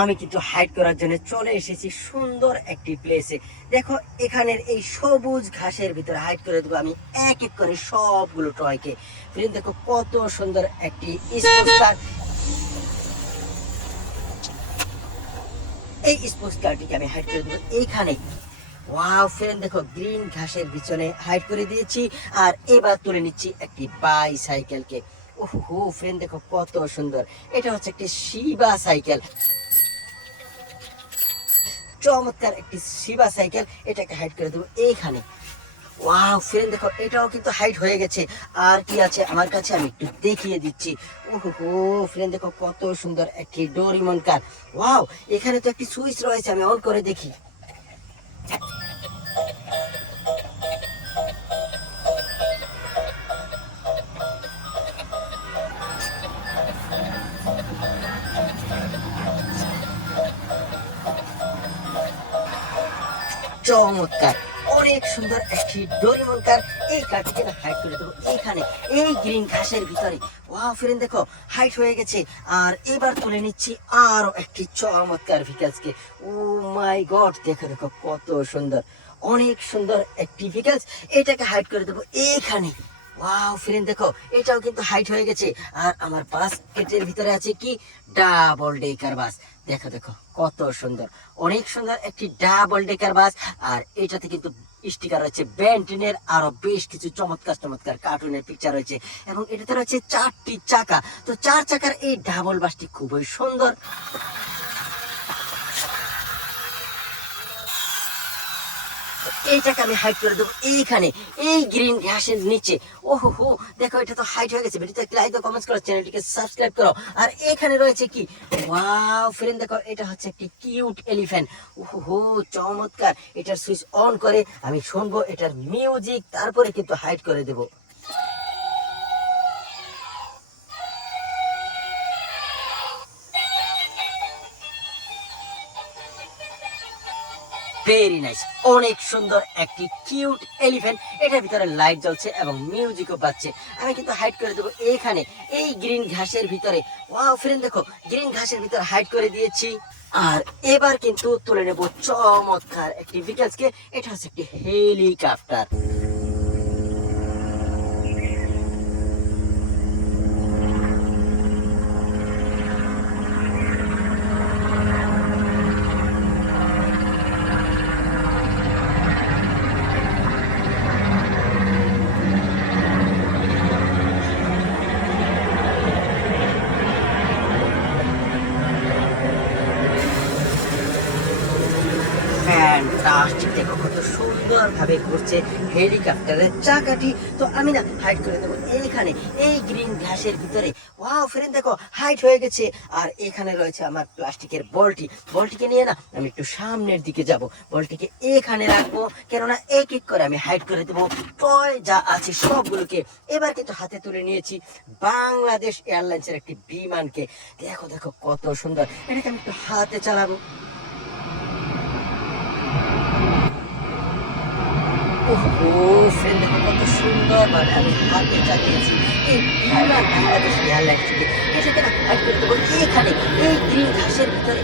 আমি কিন্তু হাইট করার জন্য চলে এসেছি সুন্দর একটি প্লেসে। দেখো এখানের এই সবুজ ঘাসের ভিতরে হাইট করে দেবো আমি এক এক করে সবগুলো টয়কে। ফ্রেন্ড দেখো কত সুন্দর একটি স্পোর্টস কার। এই স্পোর্টস কারটিকে আমি হাইট করে দেবো এইখানে। ওয়াও ফ্রেন্ড দেখো গ্রিন ঘাসের পিছনে হাইট করে দিয়েছি। আর এবার তুলে নিচ্ছি একটি বাইসাইকেলকে। ওহো ফ্রেন্ড দেখো কত সুন্দর, এটা হচ্ছে একটি শিবা সাইকেল। চমৎকার একটি শিবা সাইকেল, এটাকে হাইট করে দেবো এইখানে। ওয়াও ফ্রেন্ড দেখো এটাও কিন্তু হাইট হয়ে গেছে। আর কি আছে আমার কাছে আমি একটু দেখিয়ে দিচ্ছি। ওহো ফ্রেন্ড দেখো কত সুন্দর একটি ডোরিমন কার। ওয়াও এখানে তো একটি সুইচ রয়েছে, আমি অন করে দেখি। চমৎকার, অনেক সুন্দর একটি ডোরিমন কার। এই কারটিকে না হাইট করে দেবো এইখানে, এই গ্রিন ঘাসের ভিতরে। ওয়াও ফ্রেন্ড দেখো হাইট হয়ে গেছে। আর এবার তুলে নিচ্ছি আরো একটি চমৎকার ভিকাসকে। ও মাই গড দেখো দেখো কত সুন্দর, অনেক সুন্দর একটি ভিকাস। এটাকে হাইট করে দেবো এইখানে। ওয়াও ফ্রেন্ড দেখো এটাও কিন্তু হাইট হয়ে গেছে। আর আমার বাস্কেটের ভিতরে আছে কি ডাবল ডেকার বাস। দেখো দেখো কত সুন্দর, অনেক সুন্দর একটি ডাবল ডেকার বাস। আর এটাতে কিন্তু স্টিকার রয়েছে বেন্টেনের, আরো বেশ কিছু চমৎকার চমৎকার কার্টুনের পিকচার রয়েছে। এবং এটাতে রয়েছে 4টি চাকা। তো 4 চাকার এই ডাবল বাসটি খুবই সুন্দর। এইটাকে আমি হাইট করে দেবো এইখানে, এই গ্রিন ঘাসের নিচে। ওহো হো দেখো এটা তো হাইট হয়ে গেছে। ভিডিওতে একটা লাইক দাও, কমেন্টস করো, চ্যানেলটিকে সাবস্ক্রাইব করো। আর এখানে রয়েছে কি, ওয়াও ফ্রেন্ড দেখো এটা হচ্ছে একটি কিউট এলিফ্যান্ট। ওহো হো চমৎকার। এটার সুইচ অন করে আমি শুনবো এটার মিউজিক, তারপরে কিন্তু হাইট করে দেবো। ভেরি নাইস, অনেক সুন্দর একটি কিউট এলিফ্যান্ট। এটার ভিতরে লাইট জ্বলছে এবং মিউজিকও বাজছে। আমি কিন্তু হাইড করে দেবো এইখানে, এই গ্রিন ঘাসের ভিতরে। ওয়াও ফ্রেন্ড দেখো গ্রিন ঘাসের ভিতরে হাইড করে দিয়েছি। আর এবার কিন্তু তুলে নেবো চমৎকার একটি ভিকেলসকে। এটা হচ্ছে একটি হেলিকপ্টার। ফ্যান্টাস্টিক, দেখো কত সুন্দর ভাবে ঘুরছে হেলিকপ্টারের চাকাটি। তো আমি না হাইট করে দেবো এইখানে, এই গ্রিন ঘাসের ভিতরে। ওয়াও ফ্রেন্ড দেখো হাইট হয়ে গেছে। আর এখানে রয়েছে আমার প্লাস্টিকের বলটি। বলটিকে নিয়ে না আমি একটু সামনের দিকে যাব, বলটিকে এখানে রাখবো, কেননা এক এক করে আমি হাইট করে দেবো টয় যা আছে সবগুলোকে। এবার কিন্তু হাতে তুলে নিয়েছি বাংলাদেশ এয়ারলাইন্সের একটি বিমানকে। দেখো দেখো কত সুন্দর, এটাকে আমি একটু হাতে চালাবো। ওহো ফ্রেন্ড দেখো কত সুন্দর ভাবে আমি হাতে চালিয়েছি এই বিমান বাংলাদেশ এয়ারলাইন্স থেকে। এটাকে না হাইড করে দেবো এখানে, এই গ্রিন ঘাসের ভিতরে।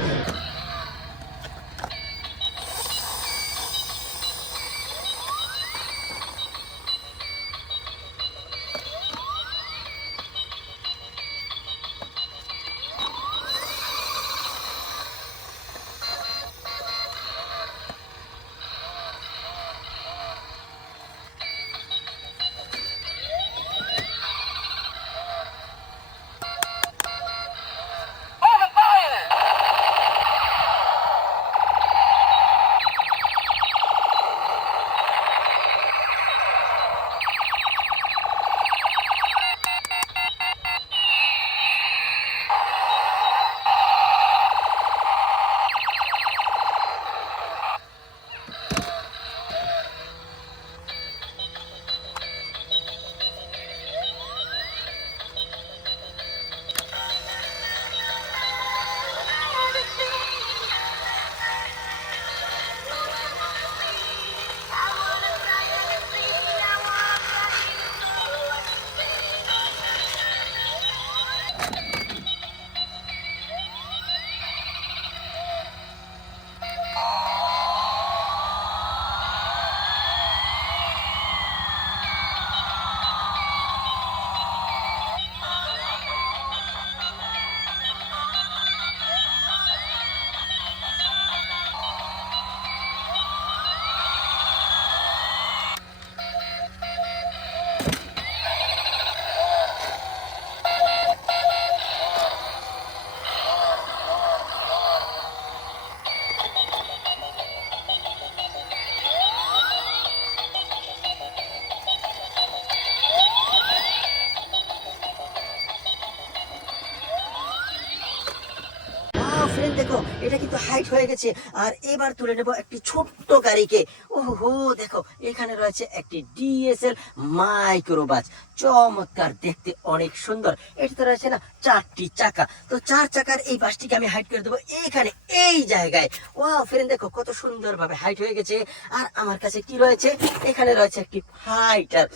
হাইট হয়ে গেছে। আর এবার তুলে নেব একটি ছোট্ট গাড়িকে। ওহো দেখো, এখানে রয়েছে একটি ডিএসএল মাইক্রোবাস, চমৎকার, দেখতে অনেক সুন্দর। এটাতে রয়েছে না 4টি চাকা। তো 4 চাকার এই বাসটিকে আমি হাইট করে দেবো এইখানে, এই জায়গায়। ওয়াও ফ্রেন্ড দেখো কত সুন্দর ভাবে হাইট হয়ে গেছে। আর আমার কাছে কি রয়েছে, এখানে রয়েছে একটি ফাইটার।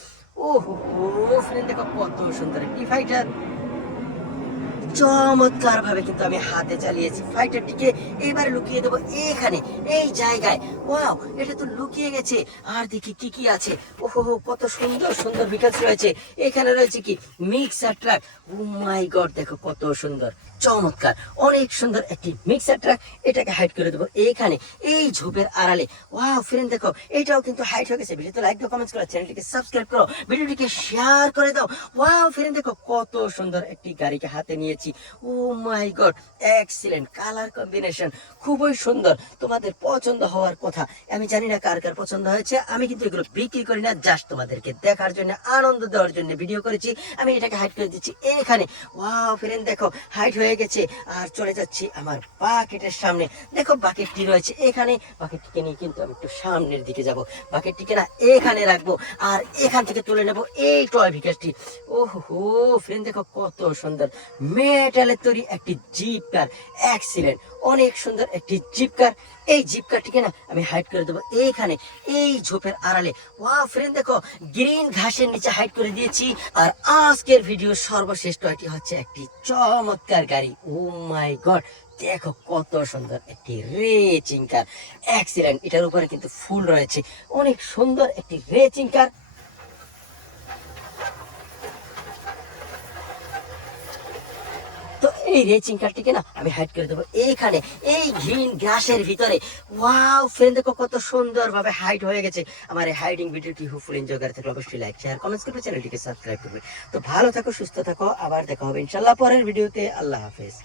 ওহো ফ্রেন্ড দেখো কত সুন্দর একটি ফাইটার, চমৎকার ভাবে কিন্তু আমি হাতে চালিয়েছি ফাইটারটিকে। এবার লুকিয়ে দেবো এখানে, এই জায়গায়। ওয়াও, এটা তো লুকিয়ে গেছে। আর দেখি কি কি আছে। ওহো কত সুন্দর সুন্দর বিকাশ রয়েছে। এখানে রয়েছে কি মিক্সার ট্রাক। ও মাই গড, দেখো কত সুন্দর, চমৎকার, অনেক সুন্দর একটি মিক্সার ট্রাক। এটাকে হাইড করে দেবো এইখানে, এই ঝোপের আড়ালে। ওয়াও ফ্রেন্ড দেখো, এটাও কিন্তু হাইড হয়ে গেছে। ভিডিওতে লাইক দাও, কমেন্টস করো, চ্যানেলটিকে সাবস্ক্রাইব করো, ভিডিওটিকে শেয়ার করে দাও। ওয়াও ফ্রেন্ড দেখো কত সুন্দর একটি গাড়িকে হাতে নিয়েছি। ও মাই গড, এক্সিলেন্ট কালার কম্বিনেশন, খুবই সুন্দর। তোমাদের পছন্দ হওয়ার কথা। আমি জানি না কার কার পছন্দ হয়েছে। আমি কিন্তু এগুলো বিক্রি করি না, জাস্ট তোমাদেরকে দেখার জন্য, আনন্দ দেওয়ার জন্য ভিডিও করেছি। আমি এটাকে হাইড করে দিচ্ছি এখানে। ওয়াও ফ্রেন্ড দেখো হাইড হয়ে গেছে। আর চলে যাচ্ছি আমার বাকেটের সামনে। দেখো বাকেটটি রয়েছে এখানে। বাকেটটিকে নিয়ে কিন্তু আমি একটু সামনের দিকে যাব। বাকেটটিকে না এখানে রাখবো, আর এখান থেকে তুলে নেব এই টয় ভিকাসটি। ওহো ফ্রেন্ড দেখো কত সুন্দর, মেটালের তৈরি একটি জিপ কার, এক্সিলেন্ট, অনেক সুন্দর একটি জিপ কার। এই জিপ কারটিকে না আমি হাইড করে দেবো এইখানে, এই ঝোপের আড়ালে। ওয়াও ফ্রেন্ড দেখো গ্রিন ঘাসের নিচে হাইড করে দিয়েছি। আর আজকের ভিডিও সর্বশেষ টয়টি হচ্ছে একটি চমৎকার গাড়ি। ও মাই গড, দেখো কত সুন্দর একটি রেচিং কার, এক্সিলেন্ট। এটার উপরে কিন্তু ফুল রয়েছে, অনেক সুন্দর একটি রেচিং কার। তো এই রেচিং কারটিকে না আমি হাইড করে দেবো এইখানে, এই গ্রিন গ্রাসের ভিতরে। ওয়াও ফ্রেন্ড দেখো কত সুন্দর ভাবে হাইড হয়ে গেছে। আমার এই হাইডিং ভিডিওটি হোপফুল এনজয় করে থাকলে অবশ্যই লাইক শেয়ার কমেন্টস করবে, চ্যানেলটিকে সাবস্ক্রাইব করবে। তো ভালো থাকো, সুস্থ থাকো, আবার দেখা হবে ইনশাল্লাহ পরের ভিডিওতে। আল্লাহ হাফেজ।